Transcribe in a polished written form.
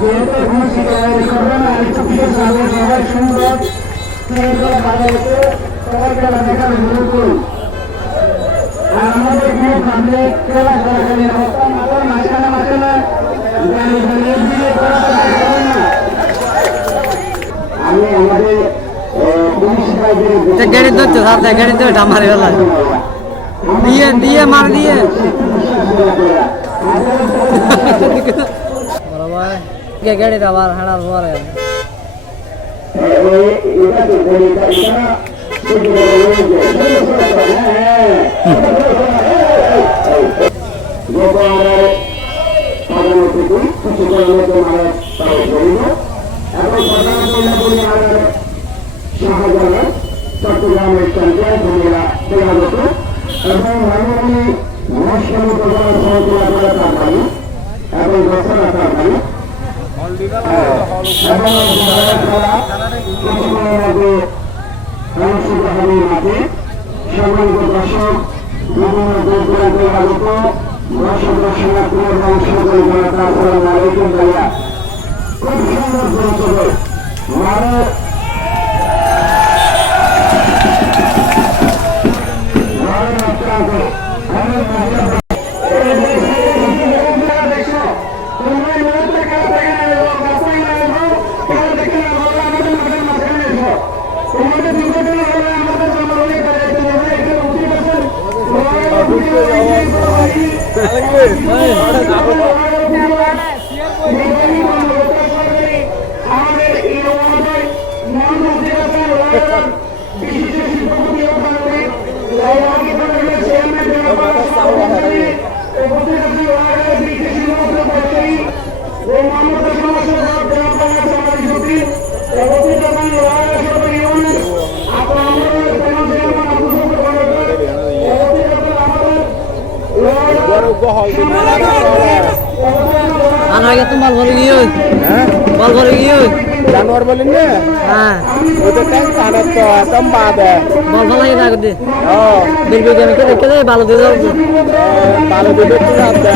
যেহেতু এখন শিকারি করবে না একটু পিছিয়ে যাবে সবাই সুন্দর সবাই খেলা দেখার অনুরোধ করুন। আর আমাদের গ্রুপ সামনে খেলা খেলাখালি অবস্থা মাথার মাঝখানে মাঝখানে আমি আমাদের গাড়ি ধরছে সাথে গাড়ি ধরে মারি ফেলা দিয়ে দিয়ে মার দিয়ে গাড়ি আবার হাঁটার পরে চট্টগ্রামের চ্যাম্পিয়ন ভূমিকা খেলাগত এবং রাজধানী মহাসড়ক সহযোগিতা কারখানি এবং রচনা কারখানি অনুষ্ঠিত হবে মাঠে। সম্মানিত দর্শক, বিভিন্ন দূর দূরান্তে আগত দর্শক দর্শনার্থী এবং সকল জনতা আসসালামু আলাইকুম ভাইয়া। খুব সুন্দর পরিচয় মাঠে বল ভরে গিয়ে বল ভরে গিয়ে জানোয়ার বলেন না হ্যাঁ ওই তো ট্যাঙ্ক হানার তো একদম বাদে বল ফলাই না করে ও দেখবে আমি কে দেখে ভালো দিয়ে যাবো ভালো দিবে তো